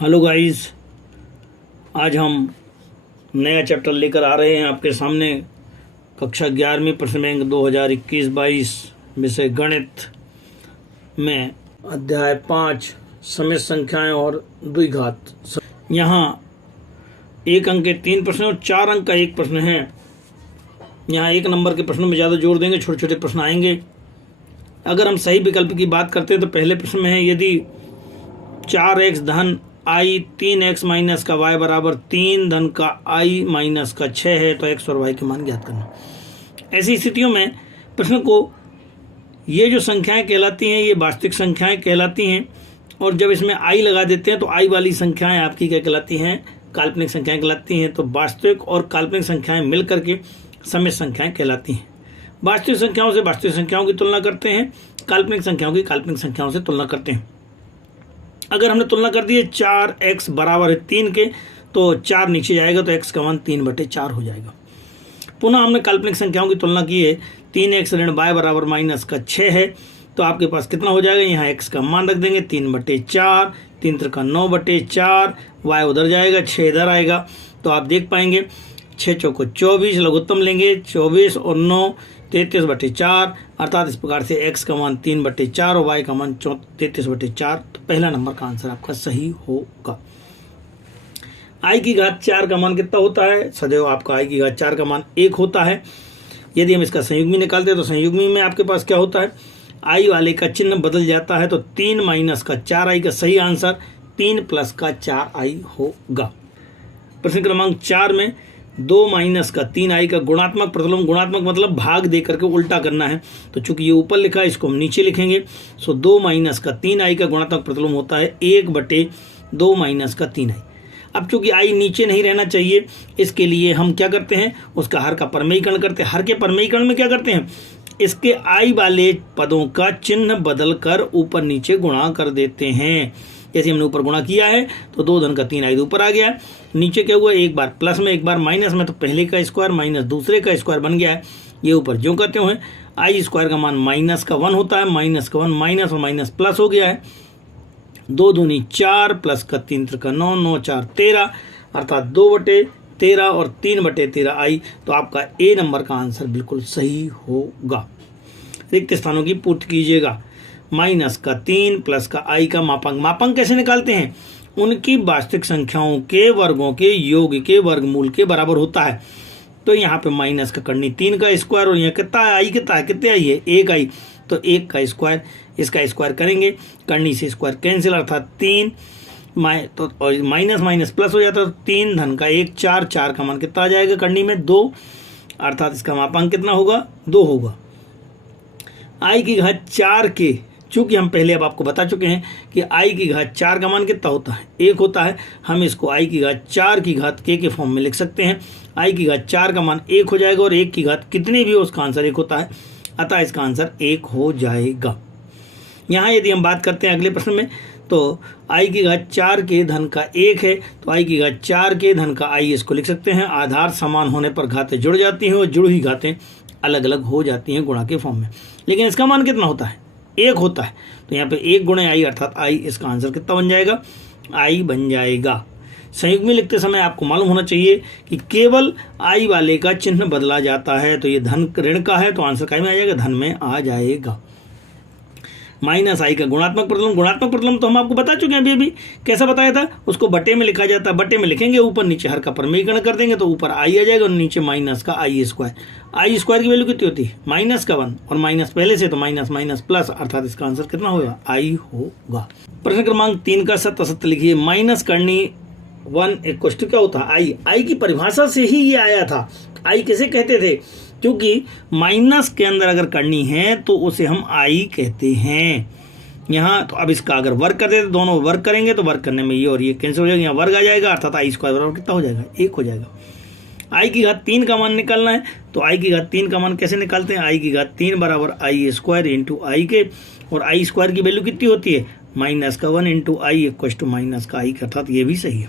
Hello guys, आज हम नया चैप्टर लेकर आ रहे हैं आपके सामने। कक्षा 11वीं प्रश्न बैंक 2021-22 विषय गणित में अध्याय 5 समित संख्याएं और द्विघात। यहाँ 1 अंक के 3 प्रश्न और 4 अंक का 1 प्रश्न है। यहाँ 1 नंबर के प्रश्नों में ज़्यादा जोर देंगे, छोटे छोटे प्रश्न आएंगे। अगर हम सही विकल्प की बात करते हैं तो पहले प्रश्न में है यदि 4x धन i 3x माइनस का y बराबर 3 धन का i माइनस का 6 है तो x और y के मान ज्ञात करना। ऐसी स्थितियों में प्रश्न को ये जो संख्याएं कहलाती हैं ये वास्तविक संख्याएं कहलाती हैं, और जब इसमें i लगा देते हैं तो i वाली संख्याएं आपकी क्या कहलाती हैं? काल्पनिक संख्याएं कहलाती हैं। तो वास्तविक और काल्पनिक संख्याएं मिल करके समित संख्याएं कहलाती हैं। वास्तविक संख्याओं से वास्तविक संख्याओं की तुलना करते हैं, काल्पनिक संख्याओं की काल्पनिक संख्याओं से तुलना करते हैं। अगर हमने तुलना कर दी है 4x बराबर है 3 के, तो 4 नीचे जाएगा तो x का मान 3/4 हो जाएगा। पुनः हमने काल्पनिक संख्याओं की तुलना की है, 3x ऋण y बराबर माइनस का 6 है, तो आपके पास कितना हो जाएगा? यहाँ x का मान रख देंगे 3/4, 3 त्रिका 9/4, y उधर जाएगा, 6 इधर आएगा। तो आप देख पाएंगे 6 चौको 24, लघुत्तम लेंगे 24 और 9 33/4, अर्थात इस प्रकार से x का मान 3/4 और y का मान 33/4। तो पहला नंबर का आंसर आपका सही होगा। i की घात 4 का मान कितना होता है? सदैव आपका i की घात 4 का मान 1 होता है। यदि हम इसका संयुग्मी निकालते हैं तो संयुग्मी में आपके पास क्या होता है? i वाले का चिन्ह बदल जाता है, तो 3 माइनस का 4i का सही आंसर 3 प्लस का 4i होगा। प्रश्न क्रमांक 4 में 2 माइनस का 3i का गुणात्मक प्रतिलोम, गुणात्मक मतलब भाग दे करके उल्टा करना है, तो चूंकि ये ऊपर लिखा है इसको हम नीचे लिखेंगे। सो 2 माइनस का 3i का गुणात्मक प्रतिलोम होता है 1/2 माइनस का 3i। अब चूंकि i नीचे नहीं रहना चाहिए, इसके लिए हम क्या करते हैं? उसका हर का परमेयीकरण करते हैं। हर के परमेयीकरण में क्या करते हैं? इसके i वाले पदों का चिन्ह बदल कर ऊपर नीचे गुणा कर देते हैं। जैसे हमने ऊपर गुणा किया है तो 2 धन का 3i ऊपर आ गया, नीचे क्या हुआ? एक बार प्लस में एक बार माइनस में, तो पहले का स्क्वायर माइनस दूसरे का स्क्वायर बन गया है। ये ऊपर जो कहते हुए i स्क्वायर का मान माइनस का 1 होता है, माइनस का 1 माइनस और माइनस प्लस हो गया है। 2 दूनी 4 प्लस का 3 त्रिका 9, 9 4 13, अर्थात 2/13 और 3/13i। तो आपका ए नंबर का आंसर बिल्कुल सही होगा। रिक्त स्थानों की पूर्ति कीजिएगा। माइनस का 3 प्लस का i का मापांक। मापांक कैसे निकालते हैं? उनकी वास्तविक संख्याओं के वर्गों के योग के वर्गमूल के बराबर होता है। तो यहाँ पे माइनस का करनी 3 का स्क्वायर, और यहाँ कितना है? i कितना है? कितने आई है? 1i, तो 1 का स्क्वायर, इसका स्क्वायर करेंगे, करनी से स्क्वायर कैंसिल, अर्थात 3 तो माइनस माइनस प्लस हो जाता है, तो 3 धन का 1 4, 4 का मान कितना आ जाएगा? करनी में 2, अर्थात इसका मापांक कितना होगा? 2 होगा। i की घात 4 के, चूंकि हम पहले अब आपको बता चुके हैं कि i की घात 4 का मान कितना होता है? 1 होता है। हम इसको i की घात 4 की घात k के फॉर्म में लिख सकते हैं। i की घात 4 का मान 1 हो जाएगा, और 1 की घात कितनी भी हो उसका आंसर 1 होता है, अतः इसका आंसर 1 हो जाएगा। यहाँ यदि हम बात करते हैं अगले प्रश्न में, तो i की घात 4 के धन का 1 है, तो i की घात 4 के धन का i इसको लिख सकते हैं। आधार समान होने पर घातें जुड़ जाती हैं और जुड़ी हुई घातें अलग अलग हो जाती हैं गुणा के फॉर्म में। लेकिन इसका मान कितना होता है? 1 होता है। तो यहाँ पे 1 गुणे i, अर्थात i, इसका आंसर कितना बन जाएगा? i बन जाएगा। संयुग्मी लिखते समय आपको मालूम होना चाहिए कि केवल i वाले का चिन्ह बदला जाता है। तो ये धन ऋण का है, तो आंसर काय में आ जाएगा? धन में आ जाएगा। माइनस i का गुणात्मक प्रतिलोम। गुणात्मक प्रतिलोम तो हम आपको बता चुके हैं अभी कैसा बताया था। उसको बटे में लिखा जाता है, बटे में लिखेंगे, ऊपर नीचे हर का परमेयीकरण कर देंगे, तो ऊपर i आ जाएगा और नीचे माइनस का i स्क्वायर। i स्क्वायर की वैल्यू कितनी होती है? माइनस का 1, और माइनस पहले से, तो माइनस माइनस प्लस, अर्थात इसका आंसर कितना होगा? i होगा। प्रश्न क्रमांक 3 का सत्य असत्य लिखिए। माइनस करनी 1 एक क्वेश्चन क्या होता है? i की परिभाषा से ही ये आया था। i किसे कहते थे? क्योंकि माइनस के अंदर अगर करनी है तो उसे हम i कहते हैं। यहाँ तो अब इसका अगर वर्ग कर देते, दोनों वर्ग करेंगे तो वर्ग करने में ये और ये कैंसिल हो जाएगा, यहाँ वर्ग आ जाएगा, अर्थात i स्क्वायर बराबर कितना हो जाएगा? 1 हो जाएगा। i की घात 3 का मान निकालना है, तो i की घात 3 का मान कैसे निकालते हैं? i की घात 3 बराबर i स्क्वायर इंटू i के, और i स्क्वायर की वैल्यू कितनी होती है? माइनस का 1 into i equal to minus का i, अर्थात ये भी सही है।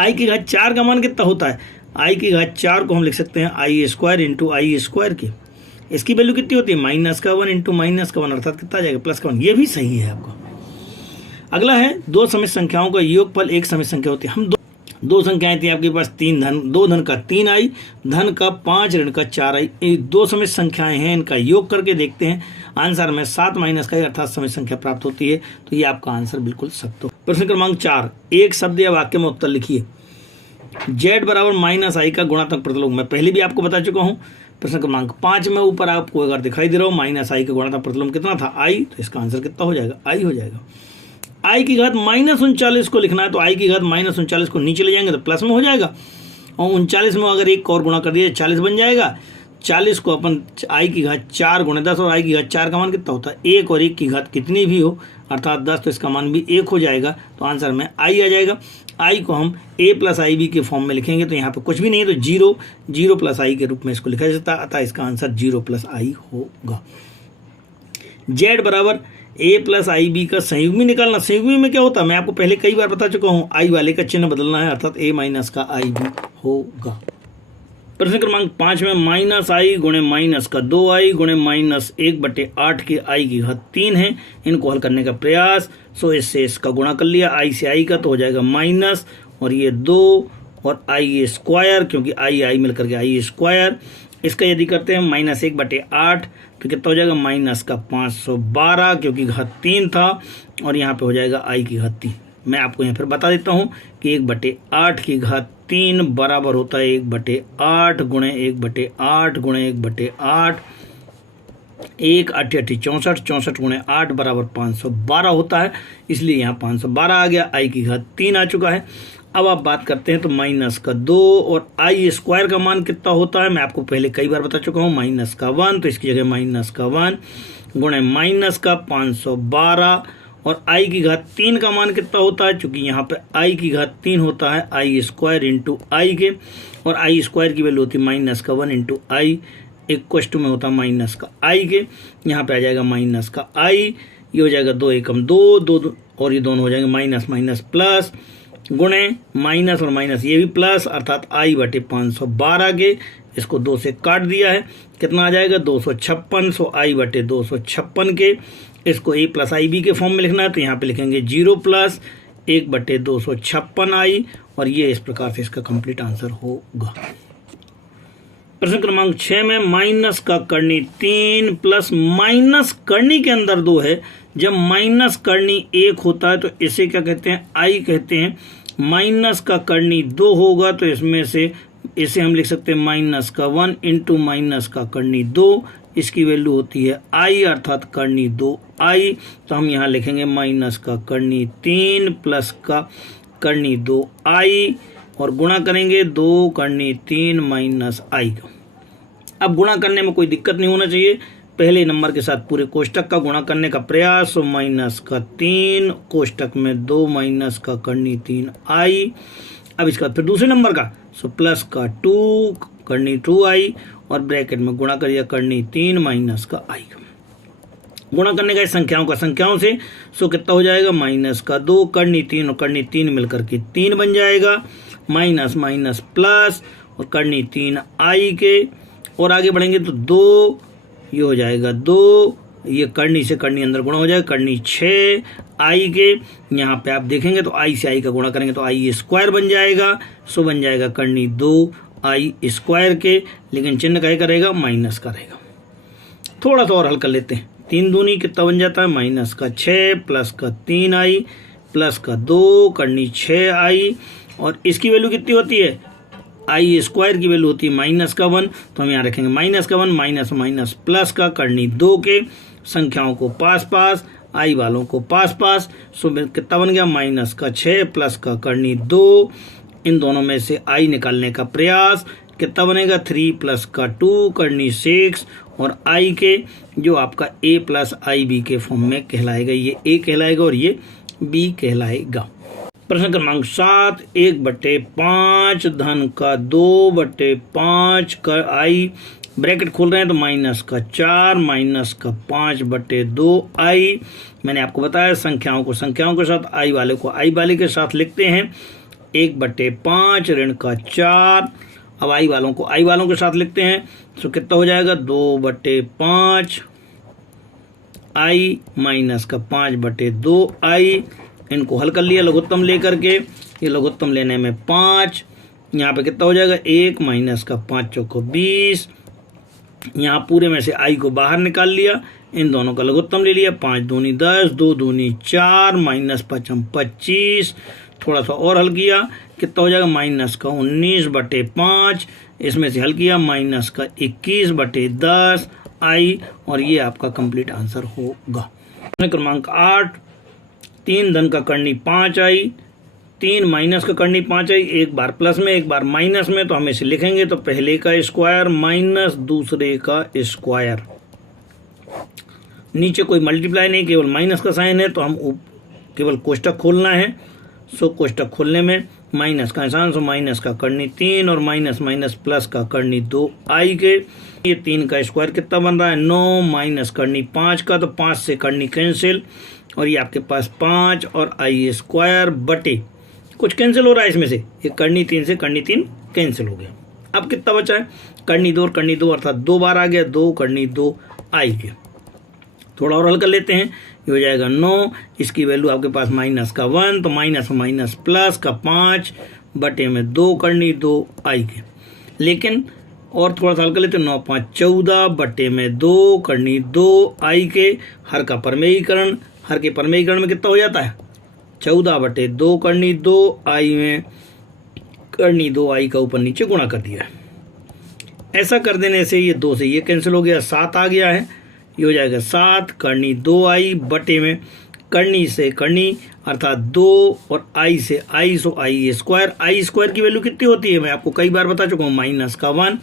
i की घात 4 का मान कितना होता है? i की घात 4 को हम लिख सकते हैं i square into i square के, इसकी वैल्यू कितनी होती है? माइनस का 1 इंटू माइनस का 1, अर्थात कितना आ जाएगा? प्लस का 1। ये भी सही है आपका। अगला है दो समित संख्याओं का योगफल एक समित संख्या होती है। हम दो संख्याएं थी आपके पास, दो धन का 3 आई, धन का 5 ऋण का 4 आई। ये दो समित संख्याएं हैं, इनका योग करके देखते हैं। आंसर में 7 माइनस का अर्थात समित संख्या प्राप्त होती है। तो ये आपका आंसर बिल्कुल सत्य हो। प्रश्न क्रमांक 4, एक शब्द या वाक्य में उत्तर लिखिए। z बराबर माइनस आई का गुणात्मक प्रतिलोम मैं पहले भी आपको बता चुका हूँ। प्रश्न क्रमांक 5 में ऊपर आपको अगर दिखाई दे रहा हो माइनस आई का गुणात्मक प्रतिलोम कितना था, आई, तो इसका आंसर कितना हो जाएगा, आई हो जाएगा। आई की घात -39 को लिखना है तो आई की घात -39 को नीचे ले जाएंगे तो प्लस में हो जाएगा, और 39 में अगर एक और गुणा कर दिया 40 बन जाएगा। 40 को अपन आई की घात 4 गुणे 10, और आई की घात 4 का मान कितना होता है, 1, और 1 की घात कितनी भी हो अर्थात 10, तो इसका मान भी 1 हो जाएगा। तो आंसर में आई आ जाएगा। आई को हम a प्लस आई बी के फॉर्म में लिखेंगे तो यहाँ पे कुछ भी नहीं है तो 0 प्लस आई के रूप में इसको लिखा जाता है, अतः इसका आंसर 0 प्लस आई होगा। z बराबर a प्लस आई बी का संयुग्मी निकालना। संयुग्मी में क्या होता है मैं आपको पहले कई बार बता चुका हूँ, आई वाले का चिन्ह बदलना है अर्थात a माइनस का आई बी होगा। प्रश्न क्रमांक 5 में माइनस आई गुणे माइनस का 2i गुणे -1/8 के आई की घात 3 है, इनको हल करने का प्रयास। सो इससे इसका गुणा कर लिया, आई से आई का तो हो जाएगा माइनस, और ये 2 और आई स्क्वायर, क्योंकि आई मिलकर के आई स्क्वायर। इसका यदि करते हैं -1/8 तो कितना हो जाएगा, माइनस का 512, क्योंकि घात 3 था, और यहाँ पे हो जाएगा आई की घात 3। मैं आपको यहाँ फिर बता देता हूँ कि 1/8 की घात 3 बराबर होता है 1/8 गुणे 1/8 गुणे 1/8, 1 8 8 64, 64 गुणे 8 बराबर 512 होता है, इसलिए यहाँ 512 आ गया। आई की घात 3 आ चुका है। अब आप बात करते हैं तो माइनस का 2 और आई स्क्वायर का मान कितना होता है मैं आपको पहले कई बार बता चुका हूँ, माइनस का 1, तो इसकी जगह माइनस का 1 गुणे माइनस का 512, और आई की घात 3 का मान कितना होता है, चूंकि यहाँ पे आई की घात 3 होता है आई स्क्वायर इंटू आई के, और आई स्क्वायर की वैल्यू होती है -1 इंटू आई, इक्वल में होता है माइनस का आई के। यहाँ पे आ जाएगा माइनस का आई, ये हो जाएगा 2 एकम 2 और ये दोनों हो जाएंगे माइनस माइनस प्लस, गुणे माइनस और माइनस ये भी प्लस, अर्थात आई बटे 512 के, इसको 2 से काट दिया है, कितना आ जाएगा 256। सो आई बटे 256 के, इसको a प्लस आई बी के फॉर्म में लिखना है तो यहाँ पे लिखेंगे 0 प्लस 1/256 आई, और ये इस प्रकार से इसका कंप्लीट आंसर होगा। प्रश्न क्रमांक 6 में माइनस का करनी 3 प्लस माइनस करनी के अंदर 2 है। जब माइनस करनी 1 होता है तो इसे क्या कहते हैं, आई कहते हैं। माइनस का करनी 2 होगा तो इसमें से इसे हम लिख सकते हैं माइनस का 1 इंटू माइनस का करनी 2, इसकी वैल्यू होती है आई अर्थात करनी 2 आई। तो हम यहाँ लिखेंगे माइनस का करनी 3 प्लस का करनी 2 आई, और गुणा करेंगे 2 करनी 3 माइनस आई का। अब गुणा करने में कोई दिक्कत नहीं होना चाहिए, पहले नंबर के साथ पूरे कोष्टक का गुणा करने का प्रयास। तो माइनस का 3 कोष्टक में 2 माइनस का करनी 3 आई। अब इसका फिर दूसरे नंबर का सो प्लस का 2 करनी 2 आई, और ब्रैकेट में गुणा करिए करनी 3 माइनस का आई। गुणा करने का संख्याओं से सो कितना हो जाएगा, माइनस का 2 करनी 3 और करनी 3 मिलकर के 3 बन जाएगा, माइनस माइनस प्लस और करनी 3 आई के, और आगे बढ़ेंगे तो 2 ये हो जाएगा 2, ये करनी से करनी अंदर गुणा हो जाएगा, करनी 6 आई के। यहाँ पे आप देखेंगे तो आई से आई का गुणा करेंगे तो आई स्क्वायर बन जाएगा, सो बन जाएगा करनी 2 आई स्क्वायर के, लेकिन चिन्ह क्या करेगा, माइनस का रहेगा। थोड़ा सा और हल कर लेते हैं, 3 दूनी कितना बन जाता है, माइनस का 6 प्लस का 3 आई प्लस का 2 करनी 6 आई, और इसकी वैल्यू कितनी होती है, आई स्क्वायर की वैल्यू होती है माइनस का 1, तो हम यहाँ रखेंगे माइनस का 1 माइनस माइनस प्लस का करनी 2 के, संख्याओं को पास पास आई वालों को पास पास, सो कितना बन गया, माइनस का 6 प्लस का करनी 2, इन दोनों में से आई निकालने का प्रयास, कितना बनेगा 3 प्लस का 2 करनी 6, और आई के जो आपका a प्लस आई बी के फॉर्म में कहलाएगा, ये a कहलाएगा और ये b कहलाएगा। प्रश्न क्रमांक 7, 1/5 धन का 2/5 का आई, ब्रैकेट खोल रहे हैं तो माइनस का 4 माइनस का 5/2 आई। मैंने आपको बताया संख्याओं के साथ, आई वाले को आई वाले के साथ लिखते हैं, 1/5 ऋण का 4, अब आई वालों को आई वालों के साथ लिखते हैं, तो कितना हो जाएगा 2/5 आई माइनस का 5/2 आई, इनको हल कर लिया लघुत्तम लेकर के। ये लघुत्तम लेने में 5, यहाँ पे कितना हो जाएगा 1 माइनस का 5 चौको 20। यहाँ पूरे में से आई को बाहर निकाल लिया, इन दोनों का लघुत्तम ले लिया। 5 दूनी 10, 2 दूनी 4, माइनस 5 25। थोड़ा सा और हल किया, कितना हो जाएगा माइनस का 19/5। इसमें से हल किया माइनस का 21/10 आई, और ये आपका कंप्लीट आंसर होगा। क्रमांक 8, 3 धन का करनी 5 आई, 3 माइनस का करनी 5 आई, एक बार प्लस में एक बार माइनस में, तो हम इसे लिखेंगे तो पहले का स्क्वायर माइनस दूसरे का स्क्वायर। नीचे कोई मल्टीप्लाई नहीं, केवल माइनस का साइन है, तो हम केवल कोष्टक खोलना है। सो कोष्टक खोलने में माइनस का निशान, सो माइनस का करनी 3 और माइनस माइनस प्लस का करनी 2 आई के। ये 3 का स्क्वायर कितना बन रहा है 9, माइनस करनी 5 का, तो 5 से करनी कैंसिल, और ये आपके पास 5 और आई स्क्वायर बटे कुछ कैंसिल हो रहा है इसमें से, ये करनी 3 से करनी 3 कैंसिल हो गया। अब कितना बचा है करनी 2 और करनी 2, अर्थात 2 बार आ गया, 2 करनी 2 आई के। थोड़ा और हल कर लेते हैं, ये हो जाएगा 9, इसकी वैल्यू आपके पास माइनस का 1, तो माइनस माइनस प्लस का 5 बटे में 2 करनी 2 आई के। लेकिन और थोड़ा सा हल कर लेते हैं, 9 5 14 बटे में 2 करनी 2 आई के। हर का परमेयीकरण, हर के परमेयीकरण में कितना हो जाता है 14/2 करनी 2 आई में करनी 2 आई का ऊपर नीचे गुणा कर दिया है। ऐसा कर देने से ये 2 से ये कैंसिल हो गया, 7 आ गया है। ये हो जाएगा 7 करनी 2 आई बटे में करनी से करनी अर्थात 2 और आई से आई, सो आई स्क्वायर। आई स्क्वायर की वैल्यू कितनी होती है मैं आपको कई बार बता चुका हूँ, माइनस का 1।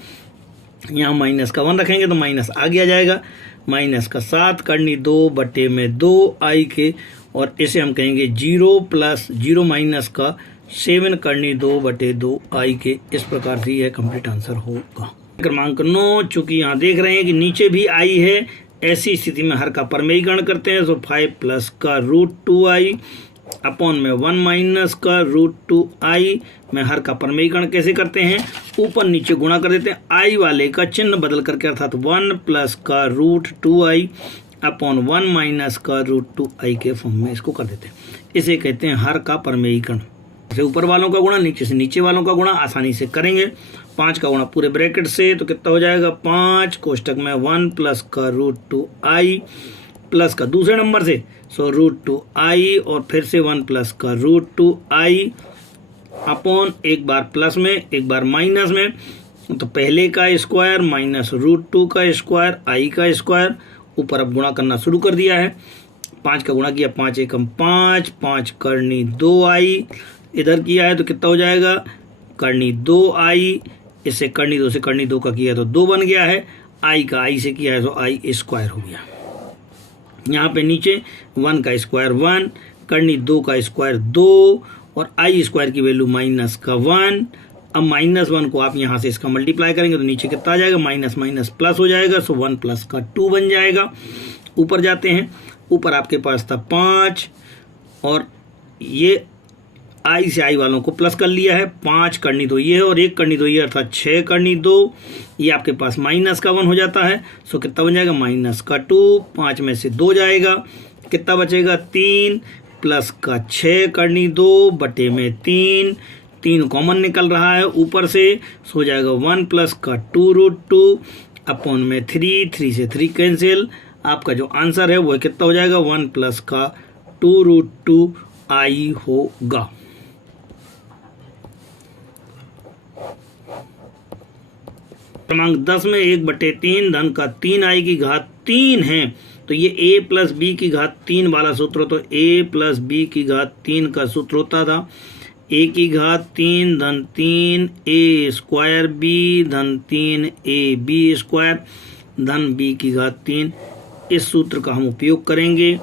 यहाँ माइनस का 1 रखेंगे तो माइनस आगे आ जाएगा, माइनस का 7 करनी 2 बटे में 2 आई के, और इसे हम कहेंगे 0 प्लस 0 माइनस का 7 करनी 2 बटे 2 आई के। इस प्रकार से यह कंप्लीट आंसर होगा। क्रमांक 9, चूंकि यहाँ देख रहे हैं कि नीचे भी आई है, ऐसी स्थिति में हर का परमेयीकरण करते हैं, तो 5 प्लस का √2 आई अपॉन में 1 माइनस का √2 आई में हर का परमेयीकरण कैसे करते हैं, ऊपर नीचे गुणा कर देते हैं, आई वाले का चिन्ह बदल करके, अर्थात 1 प्लस का √2 आई अपॉन 1 माइनस का √2 आई के फॉर्म में इसको कर देते हैं। इसे कहते हैं हर का परमेयीकरण। से ऊपर वालों का गुणा नीचे से नीचे वालों का गुणा आसानी से करेंगे। 5 का गुणा पूरे ब्रैकेट से, तो कितना हो जाएगा 5 कोष्टक में 1 प्लस का √2 आई प्लस का दूसरे नंबर से, सो √2 आई और फिर से 1 प्लस का √2 आई अपॉन एक बार प्लस में एक बार माइनस में, तो पहले का स्क्वायर माइनस √2 का स्क्वायर आई का स्क्वायर। ऊपर अब गुणा करना शुरू कर दिया है, 5 का गुणा किया 5 एकम 5, 5 करनी 2 आई इधर किया है, तो कितना हो जाएगा करनी 2 आई, इससे करनी 2 से करनी 2 का किया तो 2 बन गया है, आई का आई से किया है तो आई स्क्वायर हो गया। यहाँ पे नीचे 1 का स्क्वायर 1, करनी 2 का स्क्वायर 2 और आई स्क्वायर की वैल्यू माइनस का 1। अब -1 को आप यहाँ से इसका मल्टीप्लाई करेंगे तो नीचे कितना आ जाएगा माइनस माइनस प्लस हो जाएगा, सो 1 प्लस का 2 बन जाएगा। ऊपर जाते हैं, ऊपर आपके पास था 5 और ये आई से आई वालों को प्लस कर लिया है, 5 करनी 2 ये है और 1 करनी 2 ये, अर्थात 6 करनी 2, ये आपके पास माइनस का 1 हो जाता है, सो कितना बन जाएगा माइनस का 2। 5 में से 2 जाएगा, कितना बचेगा 3 प्लस का 6 करनी 2 बटे में 3 कॉमन निकल रहा है ऊपर से, सो हो जाएगा 1 प्लस का 2√2 अपॉन में 3 से 3 कैंसिल। आपका जो आंसर है वो कितना हो जाएगा 1 प्लस का 2√2 आई होगा। क्रमांक 10 में 1/3 धन का 3 आई की घात 3 है, तो ये a प्लस बी की घात 3 वाला सूत्र, तो a प्लस बी की घात 3 का सूत्र होता था a की घात 3 धन 3 a स्क्वायर b धन 3 a b स्क्वायर धन b की घात 3। इस सूत्र का हम उपयोग करेंगे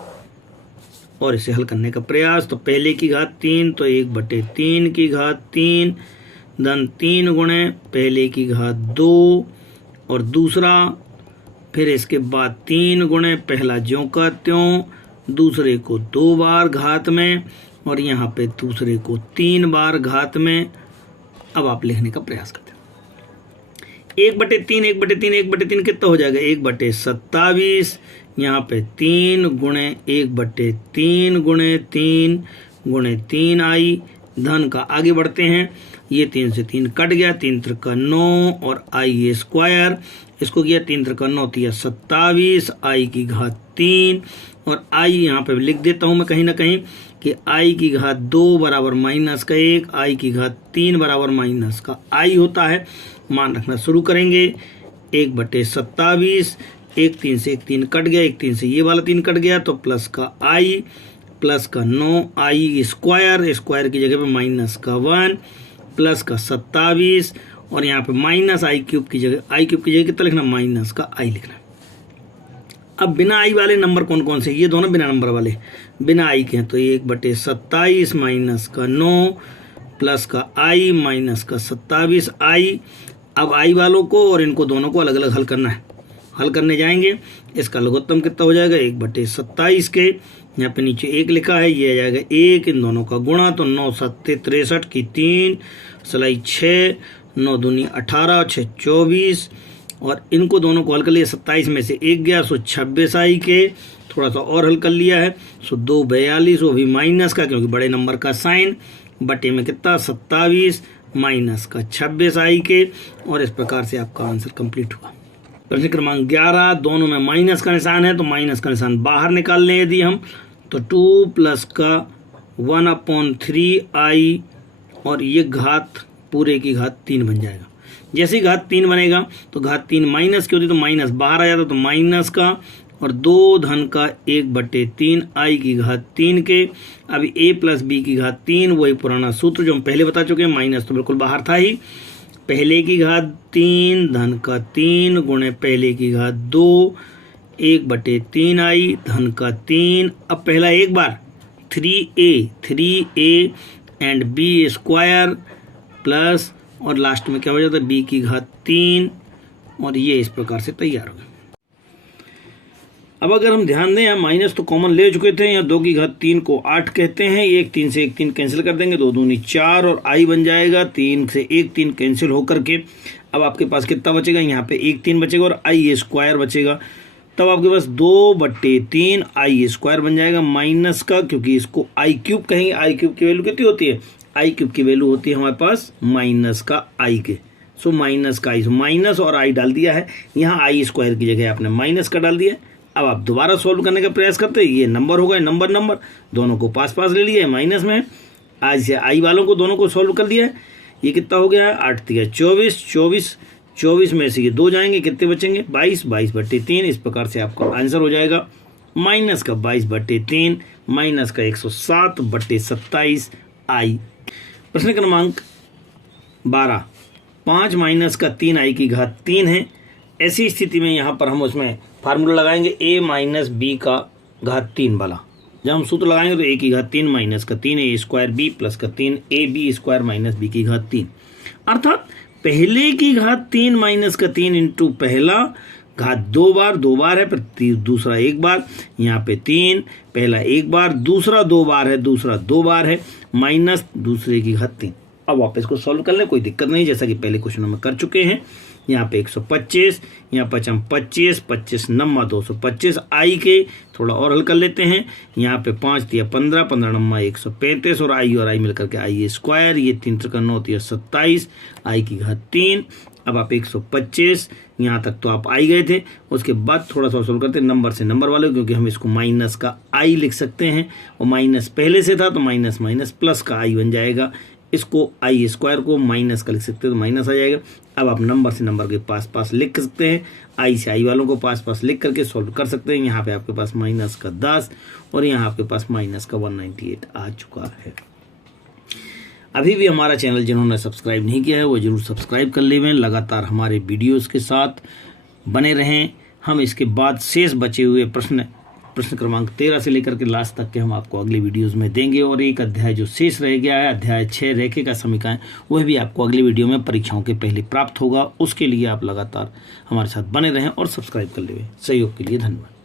और इसे हल करने का प्रयास। तो पहले की घात 3 तो 1/3 की घात 3 धन 3 गुणे पहले की घात 2 और दूसरा, फिर इसके बाद 3 गुणे पहला ज्यों का त्यों, दूसरे को 2 बार घात में और यहाँ पे दूसरे को 3 बार घात में। अब आप लिखने का प्रयास करते हैं 1/3 कितना हो जाएगा 1/27, यहाँ पे 3 गुणे 1/3 गुणे 3 गुणे 3i धन का आगे बढ़ते हैं, ये 3 से 3 कट गया, 3 त्रिका 9 और i स्क्वायर, इसको किया 3 त्रिका 9 तिया 27 i की घात 3 और i यहाँ पे लिख देता हूँ मैं कहीं ना कहीं कि i की घात 2 बराबर माइनस का 1, i की घात 3 बराबर माइनस का i होता है। मान रखना शुरू करेंगे, 1/27, 1 3 से 1 3 कट गया, 1 3 से ये वाला 3 कट गया तो प्लस का i प्लस का 9i स्क्वायर, स्क्वायर की जगह पे माइनस का 1 प्लस का 27 और यहाँ पे माइनस i क्यूब की जगह कितना लिखना, माइनस का i लिखना। अब बिना i वाले नंबर कौन कौन से, ये दोनों बिना नंबर वाले, बिना i के हैं तो 1/27 माइनस का 9 प्लस का i माइनस का 27i। अब i वालों को और इनको दोनों को अलग अलग हल करना है, हल करने जाएंगे। इसका लघुत्तम कितना हो जाएगा, 1/27 के यहाँ पे नीचे 1 लिखा है, ये आ जाएगा 1, इन दोनों का गुणा तो 9 7 63 की 3 सलाई 6, 9 दूनी 18, 6 24 और इनको दोनों को हल कर लिया, 27 में से 1 गया सो 26i के, थोड़ा सा और हल कर लिया है सो 2 42, वो भी माइनस का क्योंकि बड़े नंबर का साइन, बटे में कितना 27 माइनस का 26i के, और इस प्रकार से आपका आंसर कंप्लीट हुआ। प्रश्न क्रमांक 11, दोनों में माइनस का निशान है तो माइनस का निशान बाहर निकाल लें यदि हम, तो 2 प्लस का 1/3i और ये घात पूरे की घात 3 बन जाएगा। जैसे ही घात 3 बनेगा तो घात 3 माइनस की होती तो माइनस बाहर आ जाता, तो माइनस का और 2 धन का 1/3 i की घात 3 के। अभी a प्लस b की घात 3, वही पुराना सूत्र जो हम पहले बता चुके हैं, माइनस तो बिल्कुल बाहर था ही, पहले की घात 3 धन का 3 गुणे पहले की घात 2 1/3i धन का 3। अब पहला एक बार 3a and b square plus और लास्ट में क्या हो जाता है b की घात 3 और ये इस प्रकार से तैयार हो गया। अब अगर हम ध्यान दें, यहाँ माइनस तो कॉमन ले चुके थे, यहाँ 2 की घात 3 को 8 कहते हैं, 1 3 से 1 3 कैंसिल कर देंगे, 2 दूनी 4 और i बन जाएगा, 3 से 1 3 कैंसिल होकर के अब आपके पास कितना बचेगा, यहाँ पे 1 3 बचेगा और i स्क्वायर बचेगा, तब आपके पास 2/3 i स्क्वायर बन जाएगा माइनस का, क्योंकि इसको i क्यूब कहेंगे, i क्यूब की वैल्यू कितनी होती है, i क्यूब की वैल्यू होती है हमारे पास माइनस का i के, सो माइनस का i, माइनस और i डाल दिया है, यहाँ i स्क्वायर की जगह आपने माइनस का डाल दिया। अब आप दोबारा सॉल्व करने का प्रयास करते हैं, ये नंबर होगा, नंबर दोनों को पास पास ले लिया है, माइनस में आज से i वालों को दोनों को सॉल्व कर दिया है, ये कितना हो गया है 8 तिया 24 में से ये 2 जाएंगे, कितने बचेंगे 22/3। इस प्रकार से आपका आंसर हो जाएगा माइनस का 22/3 माइनस का 107/27 i। प्रश्न क्रमांक 12, 5 माइनस का 3i की घात 3 है। ऐसी स्थिति में यहाँ पर हम उसमें फार्मूला लगाएंगे a माइनस b का घात 3 वाला। जब हम सूत्र लगाएंगे तो a की घात 3 माइनस का 3 a स्क्वायर b प्लस का 3 ab स्क्वायर माइनस b की घात 3, अर्थात पहले की घात 3 माइनस का 3 इंटू पहला घात 2 बार है, फिर दूसरा 1 बार, यहाँ पे 3, पहला 1 बार, दूसरा 2 बार है, दूसरा 2 बार है, माइनस दूसरे की घात 3। अब वापस को सॉल्व कर लें, कोई दिक्कत नहीं, जैसा कि पहले क्वेश्चन में कर चुके हैं। यहाँ पे 125, यहाँ पर हम 25 नम्मा 225 i के थोड़ा और हल कर लेते हैं। यहाँ पे 5 दिया 15 नम्मा 135 और i मिलकर के i स्क्वायर, ये 3 त्रिका 9 दिया 27 i की घात 3। अब आप 125 यहाँ तक तो आप आई गए थे, उसके बाद थोड़ा सा सॉल्व करते हैं नंबर से नंबर वाले, क्योंकि हम इसको माइनस का i लिख सकते हैं और माइनस पहले से था तो माइनस माइनस प्लस का i बन जाएगा। इसको i स्क्वायर को माइनस का लिख सकते हैं तो माइनस आ जाएगा। अब आप नंबर से नंबर के पास पास लिख सकते हैं, i से i वालों को पास पास लिख करके सॉल्व कर सकते हैं। यहाँ पे आपके पास माइनस का 10 और यहाँ आपके पास माइनस का 198 आ चुका है। अभी भी हमारा चैनल जिन्होंने सब्सक्राइब नहीं किया है वो जरूर सब्सक्राइब कर लें, लगातार हमारे वीडियोस के साथ बने रहें। हम इसके बाद शेष बचे हुए प्रश्न क्रमांक 13 से लेकर के लास्ट तक के हम आपको अगले वीडियोस में देंगे, और एक अध्याय जो शेष रह गया है, अध्याय 6 रेखिका समीकरण, वह भी आपको अगले वीडियो में परीक्षाओं के पहले प्राप्त होगा। उसके लिए आप लगातार हमारे साथ बने रहें और सब्सक्राइब कर लें। सहयोग के लिए धन्यवाद।